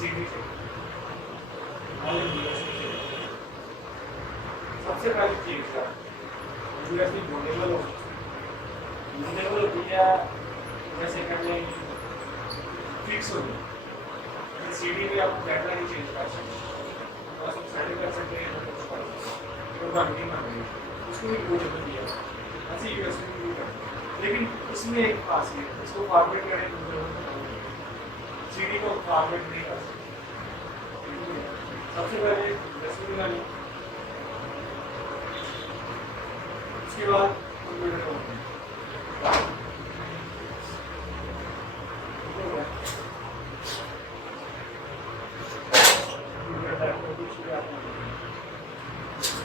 CD से और USB से सबसे पहली चीज का यूएसबी बोनेबल होती है जैसे करने फिक्स हो गई सीडी में आप डाटा नहीं चेंज कर सकते बस आप सेट कर सकते हैं तो बाकी नहीं मांग रही उसको भी बोनेबल दिया ऐसे यूएसबी भी करते लेकिन इसमें एक खासियत है इसको फॉर्मेट करने सीडी को फॉर्मेट नहीं कर सकते सबसे पहले यूएसबी वाली उसके बाद कंप्यूटर को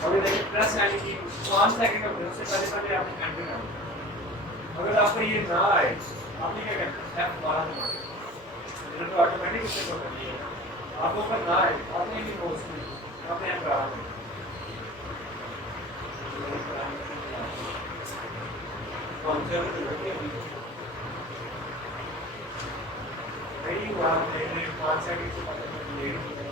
अभी देखिए प्लस यानी कि 5 सेकंड में उससे पहले आपने एंटर करना अगर आपको ये ना आए आपने क्या करना F12 दबाना तो ऑटोमेटिक इससे कर देंगे आपको अगर ना आए आपने नहीं पोस्ट में आपने F12 कौन से नहीं हुआ मैंने 5 सेकंड से पता नहीं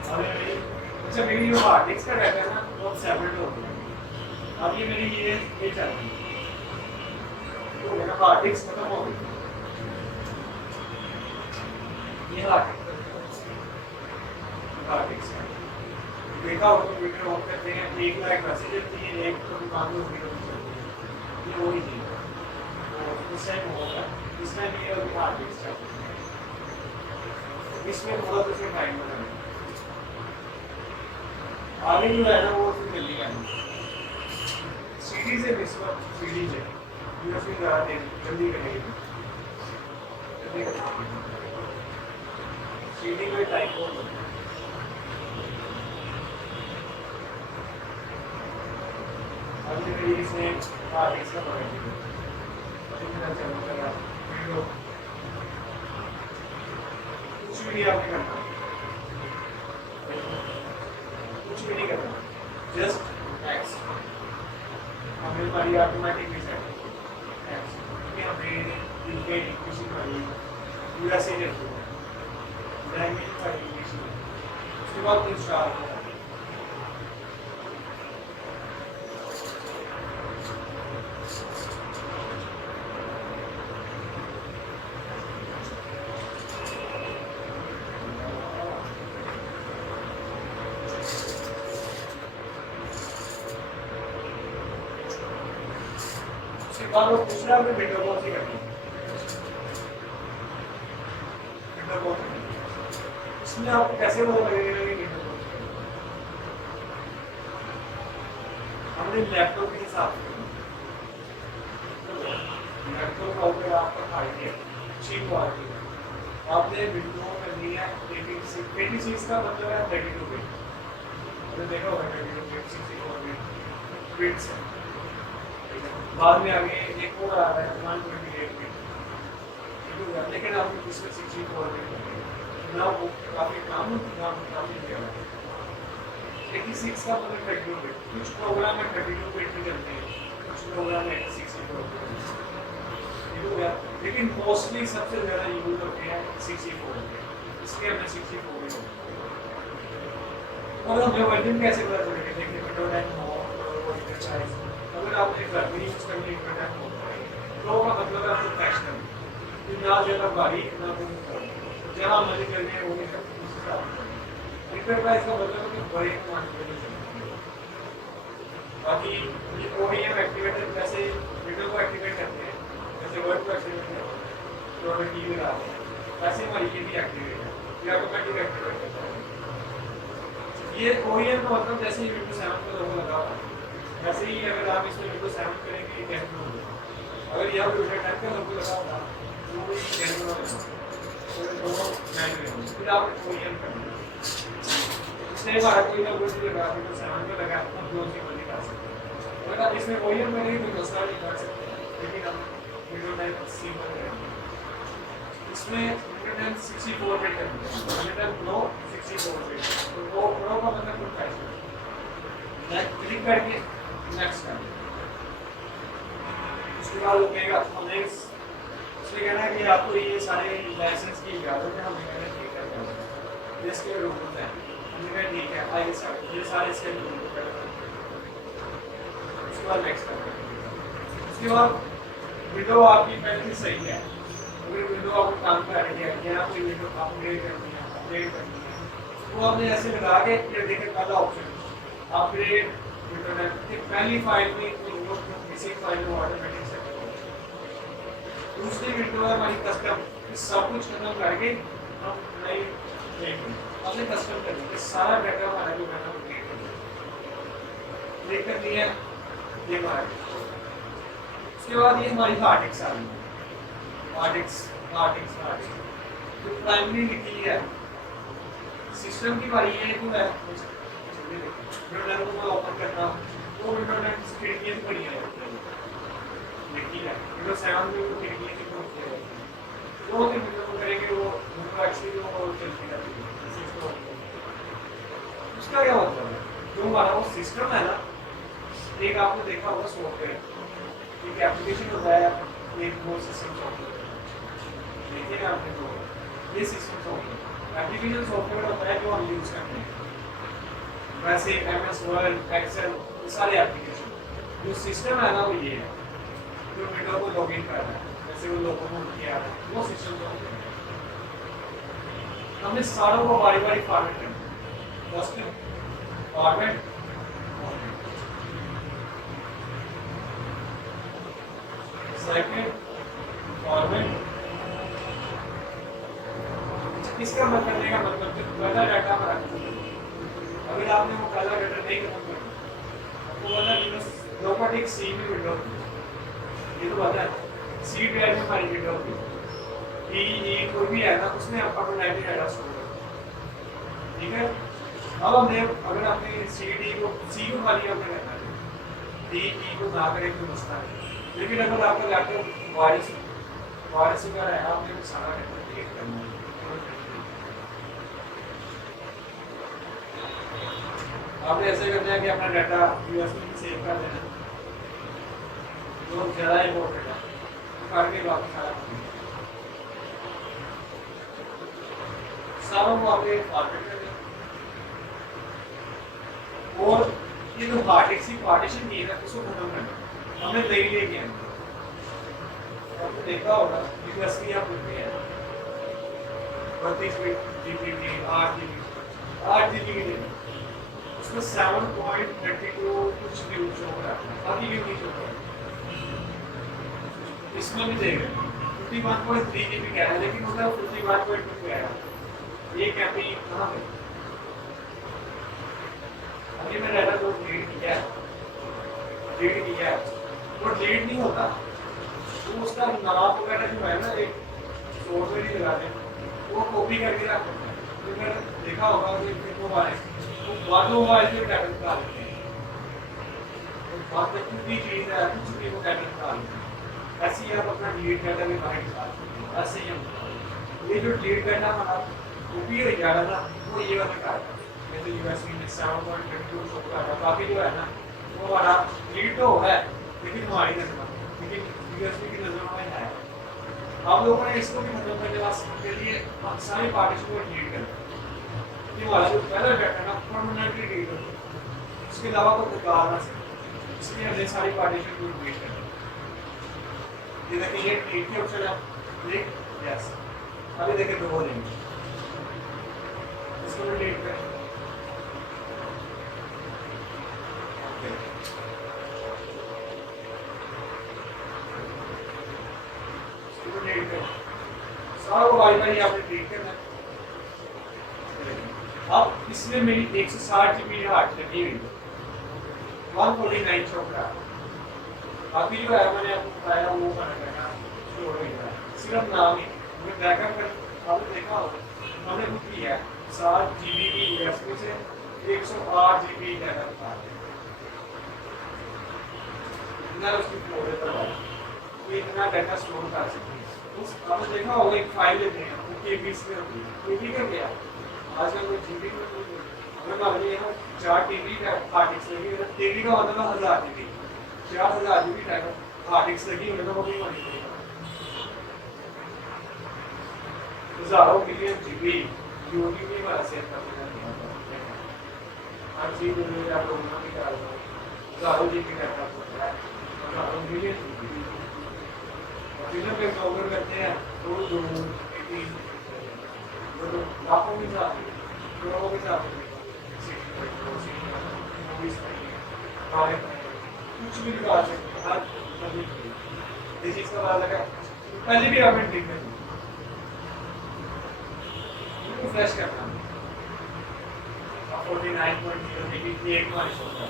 अच्छा मेरी जो हार्ड डिस्क का रहता है ना वो सेपरेट हो गया अब ये मेरी ये चल रही है तो मेरा हार्ड डिस्क खत्म हो गई ये हार्ड डिस्क देखा हो तो मीटर ऑन करते हैं एक लाइक मैसेज आती है एक तो दुकान में मीटर चलती है ये वही चीज है तो इस टाइम होगा इस टाइम ये हार्ड डिस्क चलती है इसमें थोड़ा सा टाइम लगेगा आगे जो है ना वो फिर जल्दी आएंगे सीडी से मिसवा सीडी से यूएसबी लगा दे जल्दी करेगी सीडी में टाइप हो अब ये इसने आगे इसका पकड़ लिया अब मेरा चालू कर रहा वीडियो कुछ भी नहीं आपने करना कुछ भी नहीं करना जस्ट एक्स हमें हमारी ऑटोमेटिक रिसेट एक्स क्योंकि हमें यूके इक्वेशन वाली यूएसए जैसे लैंग्वेज वाली इक्वेशन उसके बाद इंस्टॉल होगा और दूसरा में विंडो कौन सी करनी है विंडो कौन इसमें आपको कैसे पता लगेगा कि विंडो कौन हमने लैपटॉप के हिसाब से लैपटॉप का ऊपर आपका फाइल चीप क्वालिटी आपने विंडो करनी है 86 का मतलब है 32 बिट आपने देखा होगा 32 बिट 64 बिट बिट्स है बाद में आगे एक और आ रहा है 128 बिट लेकिन आप इसमें 64 बिट ना वो काफ़ी काम काफ़ी दिया है 86 का मतलब 32 बिट कुछ प्रोग्राम में 32 बिट भी चलते हैं कुछ प्रोग्राम में 64 बिट लेकिन मोस्टली सबसे ज़्यादा यूज होते हैं 64 बिट इसलिए हमें 64 बिट और हमें वर्जन कैसे पता चलेगा देखिए विंडो 10 हो साइज अगर आप एक घर में यूज करने का टाइम होता है तो का मतलब है प्रोफेशनल ना ज़्यादा भारी ना कम, जहाँ मर्जी करने वो नहीं सकते उस हिसाब से। इंटरप्राइज का मतलब है कि बड़े पैमाने पे नहीं चलती। बाकी ये OEM एक्टिवेटर जैसे विंडो को एक्टिवेट करते हैं, जैसे वर्ड को एक्टिवेट करते हैं, तो हमें टीवी लगाते हैं, वैसे हमारी ये भी एक्टिवेट है, ये ऑटोमेटिक एक्टिवेट करता है। ये OEM का मतलब जैसे ही विंडो 7 का लोगो लगा हुआ है, वैसे ही अगर आप इसमें विंडो 7 करेंगे ये 10 में होगा। अगर यहाँ विंडो 10 का लोगो लगा होगा तो वो 10 में होगा, तो दोनों 9 में होगा। फिर आप OEM करेंगे, इसलिए हमारा कोई ना कोई लगा विंडो 7 में लगा तो दो सी बंदी कर सकते हैं। अगर आप इसमें OEM करेंगे तो मसला नहीं कर सकते, लेकिन हम विंडो 10 सी पर करेंगे। इसमें विंडो 10 64 बिट करेंगे, विंडो 10 प्रो 64 बिट, तो वो प्रो का मतलब कुछ है नेक्स्ट क्लिक करके नेक्स्ट कर, उसके बाद रुकेगा हमें इसलिए कहना है कि आपको ये सारे लाइसेंस की इजाज़त है, हमें कहना ठीक है इसके रूल्स हैं, हमने कहा ठीक है आइए सर ये सारे इसके रूल्स हैं। उसके बाद नेक्स्ट कर, उसके बाद विंडो आपकी पहले से सही है, अगर विंडो आपको काम कर रही है या कोई विंडो अपग्रेड करनी है अपडेट करनी है, वो आपने ऐसे लगा के ये देखें पहला ऑप्शन अपग्रेड विंडो है, पहली फाइल में बेसिक फाइल में ऑटोमेटिक सेट हो, दूसरी विंडो है हमारी कस्टम, सब कुछ खत्म करके हम नई हमने कस्टम कर दी, सारा डाटा हमारा जो है ना क्रिएट करनी है ये हमारा। उसके बाद ये हमारी हार्ड डिस्क आ गई, हार्ड डिस्क जो प्राइमरी लिखी है सिस्टम की बारी है जो है विंडो को ओपन करना, वो विंडो खिड़कियाँ भी बड़ी है लिखी है, विंडो 7 में वो खिड़कियाँ भी होती है, वो विंडो को करेंगे वो विंडो एक्चुअली वो चलती रहती है। उसका क्या मतलब है, जो हमारा वो सिस्टम है ना, एक आपने देखा होगा सॉफ्टवेयर एक एप्लीकेशन होता है, एक वो सिस्टम सॉफ्टवेयर देखिए ना आपने, तो ये सिस्टम सॉफ्टवेयर एप्लीकेशन सॉफ्टवेयर होता है जो हम यूज करते हैं, वैसे MS वर्ड एक्सेल ये सारे एप्लीकेशन, जो सिस्टम है ना वो ये है जो विंडो को लॉगिन कर रहा है, जैसे वो लोगों को किया है वो सिस्टम सॉफ्टवेयर हमने सारों को बारी बारी फॉर्मेट करना, फर्स्ट फॉर्मेट सेकंड फॉर्मेट, इसका मतलब करने का मतलब कि पहला डाटा हमारा, अगर आपने वो पहला डाटा नहीं खत्म करना आपको पता है प्रॉपर्टी सी में विंडो, ये तो पता है सी ड्राइव में हमारी विंडो होती है, ई कोई भी है ना उसमें ऑटोमेटिक डाटा स्टोर होगा, ठीक है। अब हमने अगर आपने सी को खाली हमने करना है, डी ई को ना करें तो मसला है, लेकिन अगर आपका लैपटॉप वायरस का है आपने वो सारा डाटा डिलीट करना है, आपने ऐसे करना है कि अपना डाटा USB में सेव कर देना, जो ज़्यादा इम्पोर्टेंट है करके बाकी सारा को आपने फॉर्मेट कर देना, और ये जो हार्ड डिस्क की पार्टीशन की है उसको खत्म करना, हमने ले लिया आपने देखा होगा USB आप लिखते हैं 32 बिट GBP 8 GB की देना, उसमें 7.32 कुछ भी शो कर रहा है, बाकी भी नहीं शो कर रहा है, इसमें भी देख रहे हैं 51.3 GB कह रहा है, लेकिन उसका 51.2 कह रहा है, ये कैपी कहाँ पे अभी मैं डाटा जो डिलीट किया है वो डिलीट नहीं होता, तो उसका नाम वगैरह जो है ना एक सॉफ्टवेयर ही लगा दें वो कॉपी करके रख देते हैं, तो मैंने देखा होगा कि वो वाले वो बातों वाले से डाटा निकाल देते हैं, तो बात में कुछ भी चीज़ है कुछ भी वो डाटा निकाल देते हैं, ऐसे ही आप अपना डिलीट डाटा भी बाहर निकाल सकते हैं, ऐसे ही हम ये जो डिलीट करना हमारा कॉपी हो जा रहा था वो ये वाला कार्ड है, जैसे USB में 7.32 शो कर रहा है, बाकी जो है ना वो हमारा डिलीट तो है लेकिन हमारी नजर में, लेकिन USB की नजर में है। आप लोगों ने इसको भी खत्म करने के लिए सारी पार्टीशन को डिलीट कर ये वाला जो पहला डाटा ना परमानेंटली डिलीट हो, इसके अलावा कोई निकाल ना सके, इसलिए हमने सारी पार्टीशन को डिलीट कर दी। ये देखिए ये डिलीट के ऑप्शन है, देख यस अभी देखे दो हो देंगे इसको डिलीट कर ओके इसको डिलीट कर सारा वाईफाई आपने डिलीट करना है। अब इसमें मेरी 160 जीबी हार्ड लगी हुई है 149 चौक रहा बाकी जो है मैंने आपको बताया वो बना स्टोर हो गया सिर्फ नाम ही मैं बैकअप कर आपने देखा होगा हमने कुछ किया है 7 जीबी की यूएसबी से 108 जीबी डाटा था इतना उसकी कोड है ये इतना डाटा स्टोर कर सकते हैं उस आपने देखा होगा एक फाइल लेते हैं वो केबीस में होती है केबी का क्या आजकल कोई जीबी में अगर मान लीजिए ना 4 टीबी का हार्ड डिस्क लगी है टीबी का मतलब 1000 GB 4000 GB data hard disk लगी है तो वो नहीं होनी चाहिए हजारों मिलियन जीबी यूट्यूब में बड़ा सेव कर देना हर चीज में आप लोगों ने क्या हजारों जीबी डाटा होता है हजारों मिलियन जीबी और फिर जब ब्राउज़र करते हैं तो जो 18 तो लाखों में जाते हैं करोड़ों में जाते हैं कुछ भी निकाल सकते हैं हर ये चीज का पता लगा पहले भी आपने ठीक कर फ्रेश करना 49.0 देखिए एक हमारी सोच है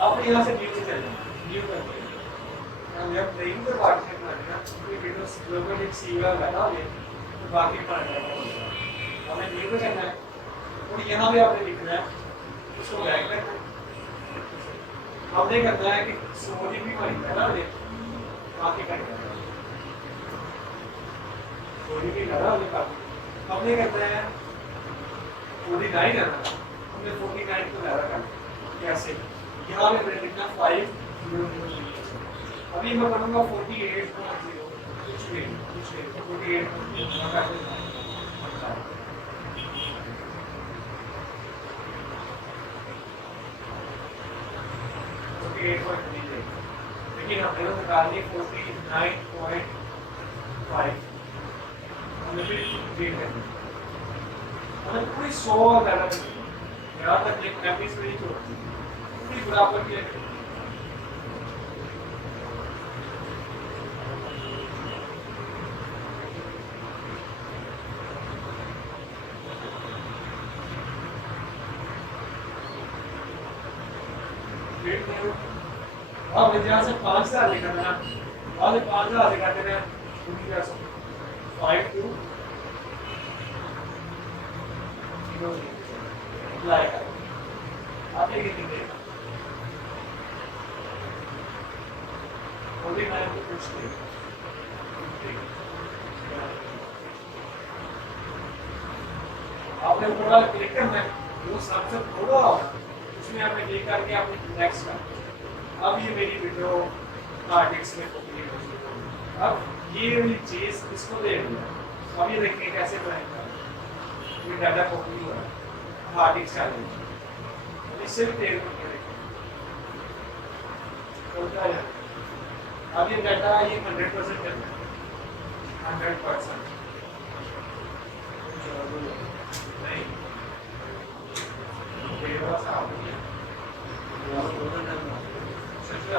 आपने यहाँ से नीचे चलना न्यू कर दिया हम जब नहीं तो बात से करना तो विंडोज ग्लोबल एक सीवा लगा ले तो बाकी पढ़ जाएगा हमें न्यू पे करना है और यहाँ पे आपने लिखना है उसको बैक करना है हमने करना है कि 100 जीबी हमारी है ना बाकी करना है 100 जीबी लगा हमने करना है 49 है ना हमने 49 को ज़्यादा करना कैसे यहाँ पे मैंने लिखना 5 अभी मैं करूँगा 48.0 कुछ भी 48.0 लेकिन हमने तो निकाल ली 49.5 हमने फिर डेट कर दी हमने पूरी 100 डाला यहाँ तक एक एमबी से नहीं छोड़ती पूरी बराबर की अब यहाँ से 5000 निकालना है और 5000 निकालते हैं उनकी क्या 5 to अप्लाई कर आप ये कितनी देगा 49 को कुछ नहीं आपने पूरा क्लिक करना है वो सबसे थोड़ा उसमें आपने क्लिक करके आपने नेक्स्ट करना अब ये मेरी विंडो हार्ड डिस्क में कंप्लीट हो चुकी है अब ये वाली चीज इसको दे दिया अब ये देखिए कैसे बनाएगा ये डाटा कॉपी हो रहा है हार्ड डिस्क चैलेंज इससे भी देर में होता है अब ये डाटा ये 100% करना है 100% नहीं ये वाला साफ है सच में